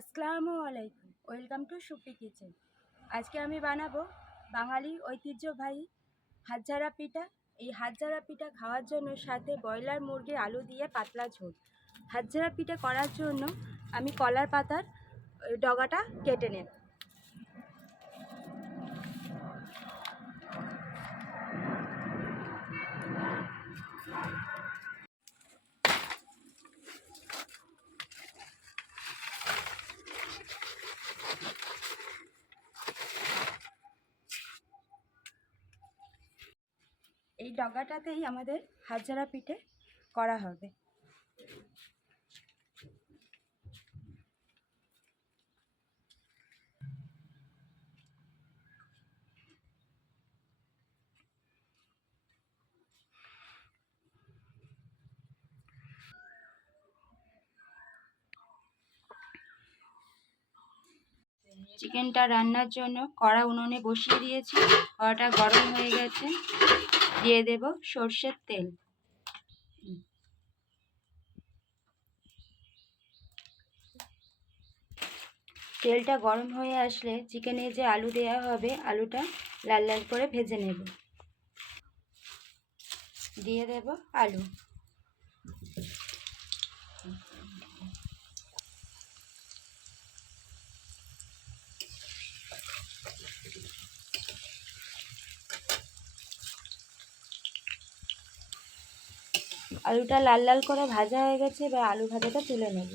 আসসালামু আলাইকুম, welcome to soupy kitchen. আজকে আমি বানাবো বাঙালি ঐতিহ্যবাহী হাজারা পিঠা। এই হাজারা পিঠা খাওয়ার জন্য সাথে ব্রয়লার মুরগির আলু দিয়ে পাতলা ঝোল। হাজারা পিঠা করার জন্য আমি কলার পাতার ডগাটা কেটে নেব। এই ডগাটাতেই আমাদের হাজারা পিঠে করা হবে। চিকেনটা রান্নার জন্য কড়া উনুনে বসিয়ে দিয়েছি। কড়াটা গরম হয়ে গেছে। দিয়ে দেব সর্ষের তেল। তেলটা গরম হয়ে আসলে চিকেনে যে আলু দেওয়া হবে, আলুটা লাল লাল করে ভেজে নেব। দিয়ে দেব আলু। আলুটা লাল লাল করে ভাজা হয়ে গেছে, এবার আলু ভাজাটা তুলে নেব।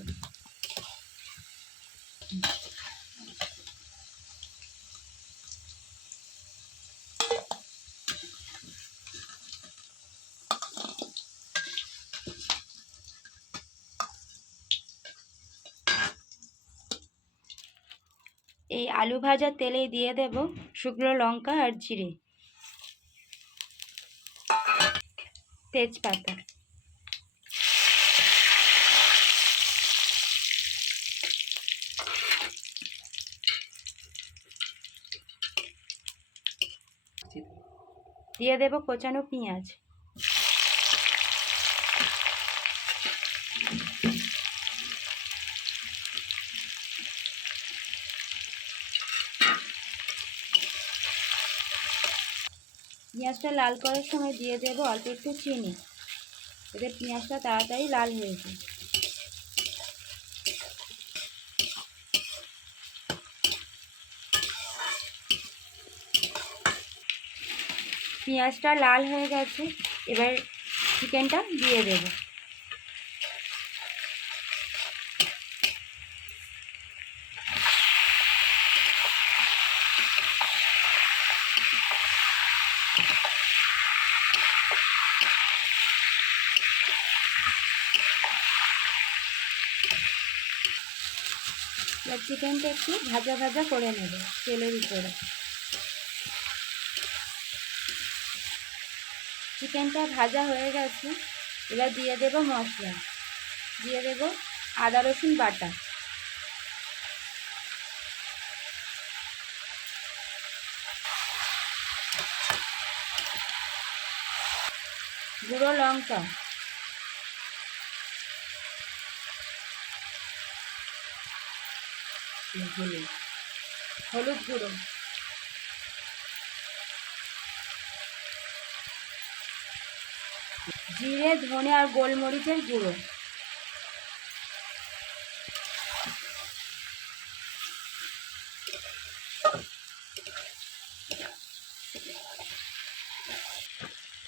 এই আলু ভাজা তেলে দিয়ে দেব শুকনো লঙ্কা আর জিরে। তেজপাতা। দিয়ে দেব কোচানো পেঁয়াজ। পেঁয়াজটা লাল করার সময় দিয়ে দেব অল্প একটু চিনি। এতে পেঁয়াজটা তাড়াতাড়ি লাল হয়ে যায়। পেঁয়াজটা লাল হয়ে গেছে, এবার চিকেনটা দিয়ে দেব। চিকেনটা একটু ভাজা ভাজা করে নেব, তেলের উপরে। চিকেনটা ভাজা হয়ে গেছে, এবার দিয়ে দেব মশলা। দিয়ে দেব আদা, রসুন বাটা। গুঁড়ো লঙ্কা। হলুদ গুঁড়ো। জিরে, ধনে আর গোলমরিচের গুঁড়ো।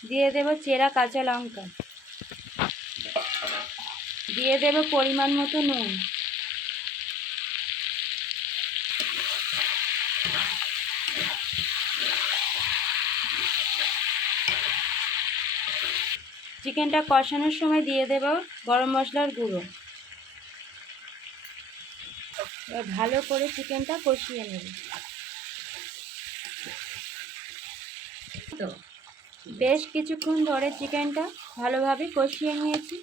দিয়ে দেব চেরা কাঁচা লঙ্কা। দিয়ে দেব পরিমাণ মতো নুন। চিকেনটা কষানোর সময় দিয়ে দেব গরম মশলার গুঁড়ো। ভালো করে চিকেনটা কষিয়ে নেব। বেশ কিছুক্ষণ ধরে চিকেনটা ভালোভাবে কষিয়ে নিয়েছি।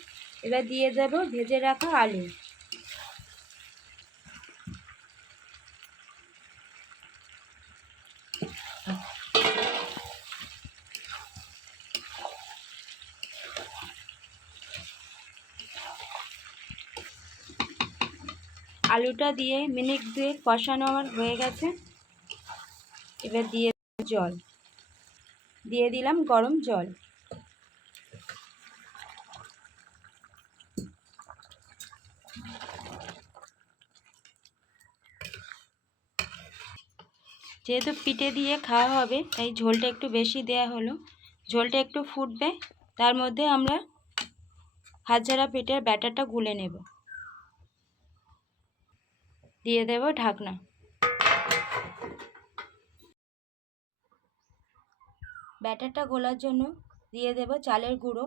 এবার দিয়ে দেব ভেজে রাখা আলু। আলুটা দিয়ে মিনিট দুয়েক কষানো আমার হয়ে গেছে। এবার দিয়ে জল। দিয়ে দিলাম গরম জল। যেহেতু পিঠে দিয়ে খাওয়া হবে, তাই ঝোলটা একটু বেশি দেয়া হলো। ঝোলটা একটু ফুটবে, তার মধ্যে আমরা হাজারা পিঠের ব্যাটারটা গুলে নেব। দিয়ে দেব ঢাকনা। ব্যাটারটা গোলার জন্য দিয়ে দেব চালের গুঁড়ো।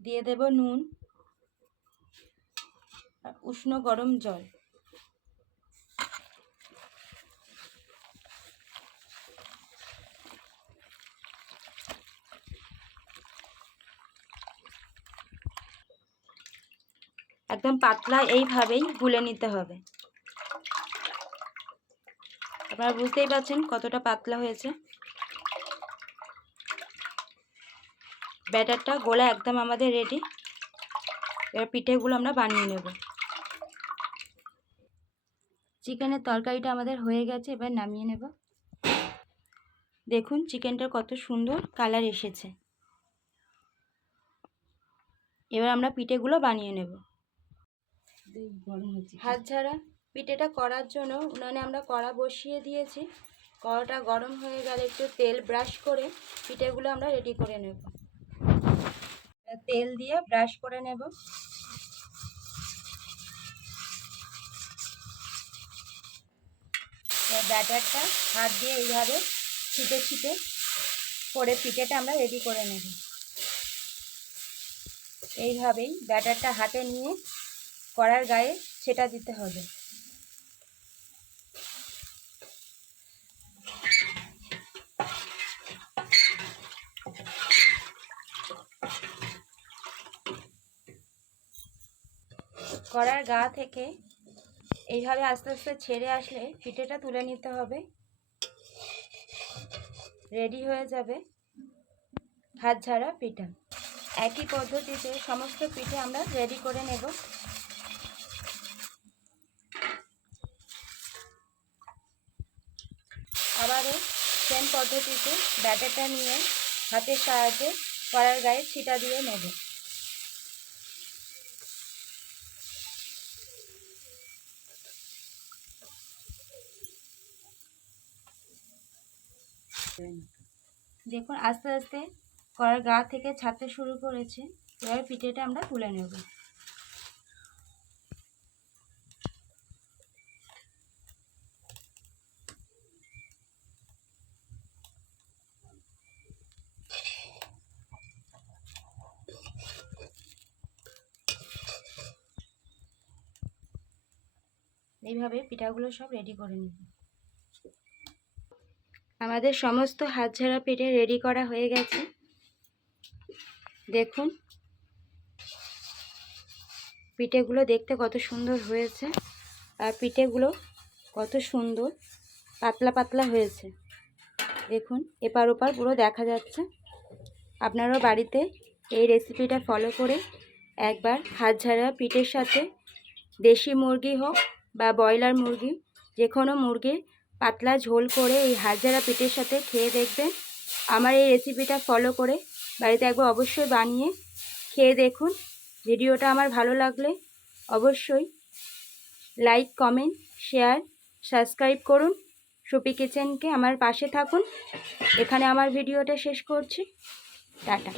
দিয়ে দেব নুন উষ্ণ গরম জল। একদম পাতলা এইভাবেই গুলে নিতে হবে। আপনারা বুঝতেই পারছেন কতটা পাতলা হয়েছে। ব্যাটারটা গোলা একদম আমাদের রেডি এবার পিঠেগুলো আমরা বানিয়ে নেব। চিকেনের তরকারিটা আমাদের হয়ে গেছে, এবার নামিয়ে নেব। দেখুন চিকেনটার কত সুন্দর কালার এসেছে। এবার আমরা পিঠেগুলো বানিয়ে নেব। হাত ঝাড়া পিঠেটা করার জন্য উনানে আমরা কড়া বসিয়ে দিয়েছি। কড়াটা গরম হয়ে গেলে একটু তেল ব্রাশ করে পিঠেগুলো আমরা রেডি করে নেব। তেল দিয়ে ব্রাশ করে নেব। ব্যাটারটা হাত দিয়ে এইভাবে ছিটে ছিটে করে পিঠেটা আমরা রেডি করে নেব। এইভাবেই ব্যাটারটা হাতে নিয়ে কড়ার গায়ে ছেটা দিতে হবে। কড়ার গা থেকে এইভাবে আস্তে আস্তে ছেড়ে আসলে পিঠেটা তুলে নিতে হবে। রেডি হয়ে যাবে হাত ঝাড়া পিঠা। একই পদ্ধতিতে সমস্ত পিঠে আমরা রেডি করে নেব। আবারও সেম পদ্ধতিতে ব্যাটারটা নিয়ে হাতের সাহায্যে কড়ার গায়ে ছিটা দিয়ে নেব। দেখুন, আস্তে আস্তে কড়ার গা থেকে ছাড়তে শুরু করেছে। এবার পিঠেটা আমরা তুলে নেব। এইভাবে পিঠাগুলো সব রেডি করে নেব। আমাদের সমস্ত হাত ঝাড়া পিঠে রেডি করা হয়ে গেছে। দেখুন, পিঠেগুলো দেখতে কত সুন্দর হয়েছে আর পিঠেগুলো কত সুন্দর পাতলা পাতলা হয়েছে। দেখুন, এপার ওপার পুরো দেখা যাচ্ছে। আপনারাও বাড়িতে এই রেসিপিটা ফলো করে একবার হাত ঝাড়া পিঠের সাথে দেশি মুরগি হোক বা ব্রয়লার মুরগি যে কোনো মুরগির পাতলা ঝোল করে এই হাজারা পিঠের সাথে খেয়ে দেখবেন। আমার এই রেসিপিটা ফলো করে বাড়িতে একবার অবশ্যই বানিয়ে খেয়ে দেখুন। ভিডিওটা আমার ভালো লাগলে অবশ্যই লাইক, কমেন্ট, শেয়ার, সাবস্ক্রাইব করুন। সুপি কিচেনকে আমার পাশে থাকুন। এখানে আমার ভিডিওটা শেষ করছি। টাটা।